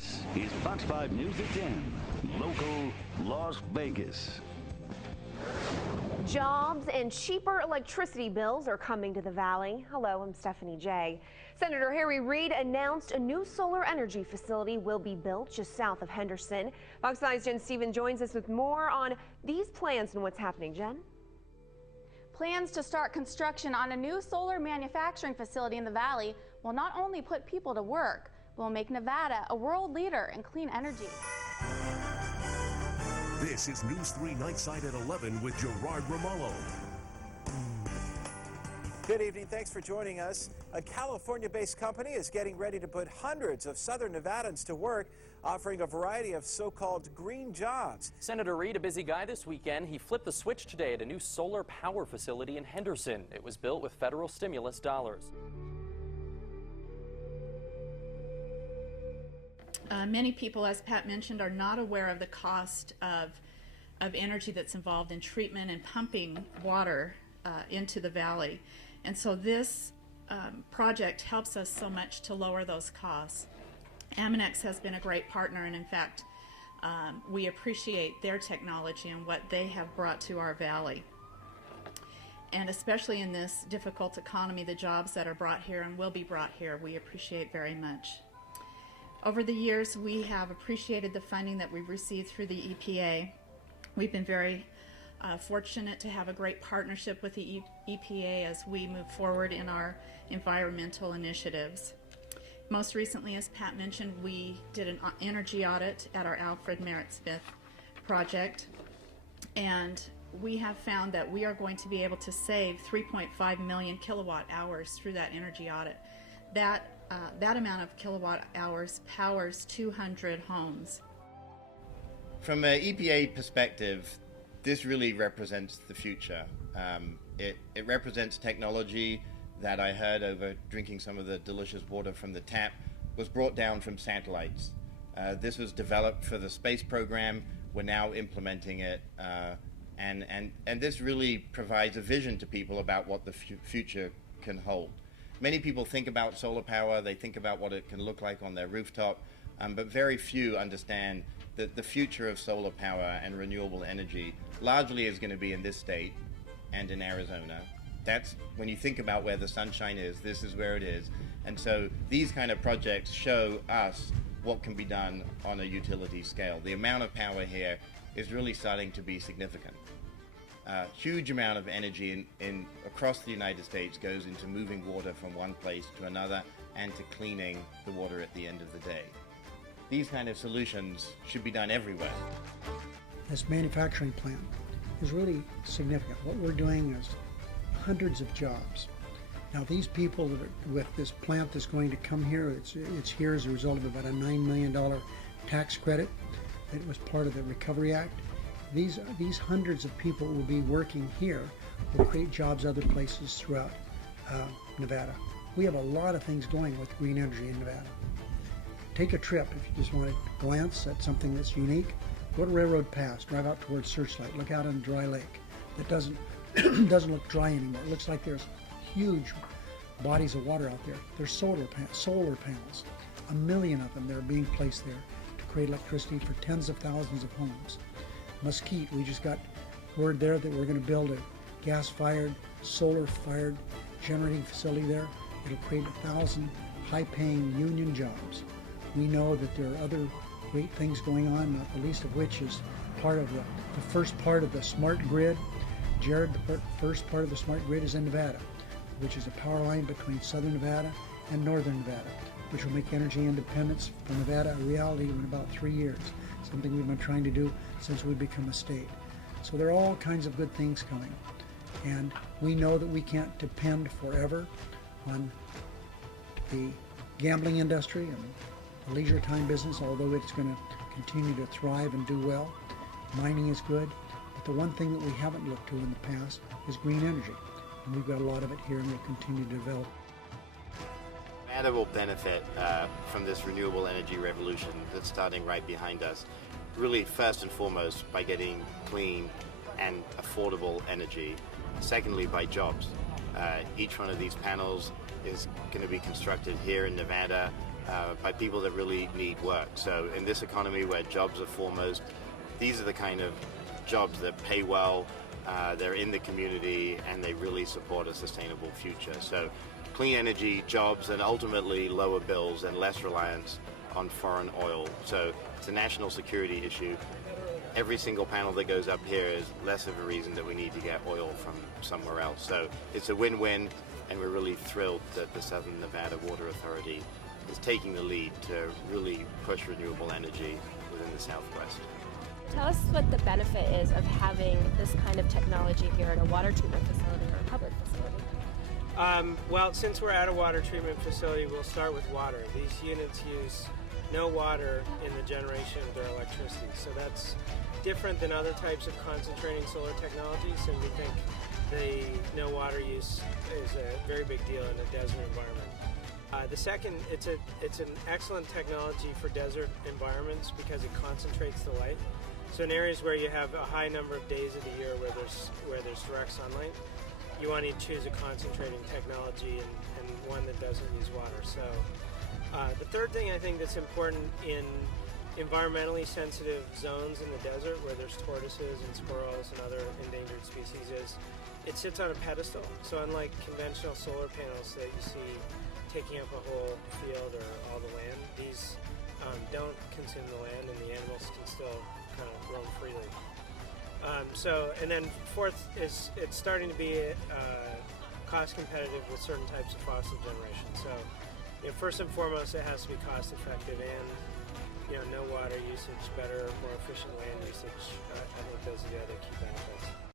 This is Fox 5 News at 10, local Las Vegas. Jobs and cheaper electricity bills are coming to the Valley. Hello, I'm Stephanie J. Senator Harry Reid announced a new solar energy facility will be built just south of Henderson. Fox 5's Jen Stephen joins us with more on these plans and what's happening. Jen? Plans to start construction on a new solar manufacturing facility in the Valley will not only put people to work, but will make Nevada a world leader in clean energy. This is News 3 Nightside at 11 with Gerard Ramallo. Good evening. Thanks for joining us. A California-based company is getting ready to put hundreds of southern Nevadans to work, offering a variety of so-called green jobs. Senator Reid, a busy guy this weekend. He flipped the switch today at a new solar power facility in Henderson. It was built with federal stimulus dollars. Many people, as Pat mentioned, are not aware of the cost of energy that's involved in treatment and pumping water into the valley. And so this project helps us so much to lower those costs. Amonix has been a great partner, and in fact, we appreciate their technology and what they have brought to our valley. And especially in this difficult economy, the jobs that are brought here and will be brought here, we appreciate very much. Over the years, we have appreciated the funding that we've received through the EPA. We've been very fortunate to have a great partnership with the EPA as we move forward in our environmental initiatives. Most recently, as Pat mentioned, we did an energy audit at our Alfred Merritt Smith project, and we have found that we are going to be able to save 3.5 million kilowatt hours through that energy audit. That amount of kilowatt hours powers 200 homes. From an EPA perspective, this really represents the future. It represents technology that I heard over drinking some of the delicious water from the tap was brought down from satellites. This was developed for the space program. We're now implementing it, and this really provides a vision to people about what the future can hold. Many people think about solar power, they think about what it can look like on their rooftop, but very few understand that the future of solar power and renewable energy largely is going to be in this state and in Arizona. That's when you think about where the sunshine is, this is where it is. And so these kind of projects show us what can be done on a utility scale. The amount of power here is really starting to be significant. Huge amount of energy across the United States goes into moving water from one place to another and to cleaning the water at the end of the day. These kind of solutions should be done everywhere. This manufacturing plant is really significant. What we're doing is hundreds of jobs. Now these people that are with this plant that's going to come here, it's here as a result of about a $9 million tax credit that was part of the Recovery Act. These hundreds of people will be working here, will create jobs other places throughout Nevada. We have a lot of things going with green energy in Nevada. Take a trip if you just want to glance at something that's unique. Go to Railroad Pass, drive out towards Searchlight, look out on a dry lake that doesn't look dry anymore. It looks like there's huge bodies of water out there. There's solar panels, 1 million of them that are being placed there to create electricity for tens of thousands of homes. Mesquite, we just got word there that we're going to build a gas-fired, solar-fired generating facility there. It'll create 1,000 high-paying union jobs. We know that there are other great things going on, not the least of which is part of the first part of the smart grid. Jared, the first part of the smart grid is in Nevada, which is a power line between southern Nevada and northern Nevada, which will make energy independence for Nevada a reality in about 3 years, something we've been trying to do since we become a state. So there are all kinds of good things coming. And we know that we can't depend forever on the gambling industry and the leisure time business, although it's going to continue to thrive and do well. Mining is good. But the one thing that we haven't looked to in the past is green energy. And we've got a lot of it here and we'll continue to develop. Nevada will benefit from this renewable energy revolution that's starting right behind us, really first and foremost by getting clean and affordable energy. Secondly, by jobs. Each one of these panels is going to be constructed here in Nevada by people that really need work. So in this economy where jobs are foremost, these are the kind of jobs that pay well, they're in the community, and they really support a sustainable future. So clean energy, jobs, and ultimately lower bills and less reliance on foreign oil. So it's a national security issue. Every single panel that goes up here is less of a reason that we need to get oil from somewhere else. So it's a win-win, and we're really thrilled that the Southern Nevada Water Authority is taking the lead to really push renewable energy within the Southwest. Tell us what the benefit is of having this kind of technology here at a water treatment facility or a public facility. Well, since we're at a water treatment facility, we'll start with water. These units use no water in the generation of their electricity. So that's different than other types of concentrating solar technologies, and we think the no water use is a very big deal in a desert environment. The second, it's an excellent technology for desert environments because it concentrates the light. So in areas where you have a high number of days of the year where there's direct sunlight, you want to choose a concentrating technology and one that doesn't use water. So the third thing I think that's important in environmentally sensitive zones in the desert where there's tortoises and squirrels and other endangered species is it sits on a pedestal. So unlike conventional solar panels that you see taking up a whole field or all the land, these don't consume the land, and the animals can still kind of roam freely. And then fourth is it's starting to be cost competitive with certain types of fossil generation. So first and foremost, it has to be cost effective, and no water usage, better, more efficient land usage. I think those are the other key benefits.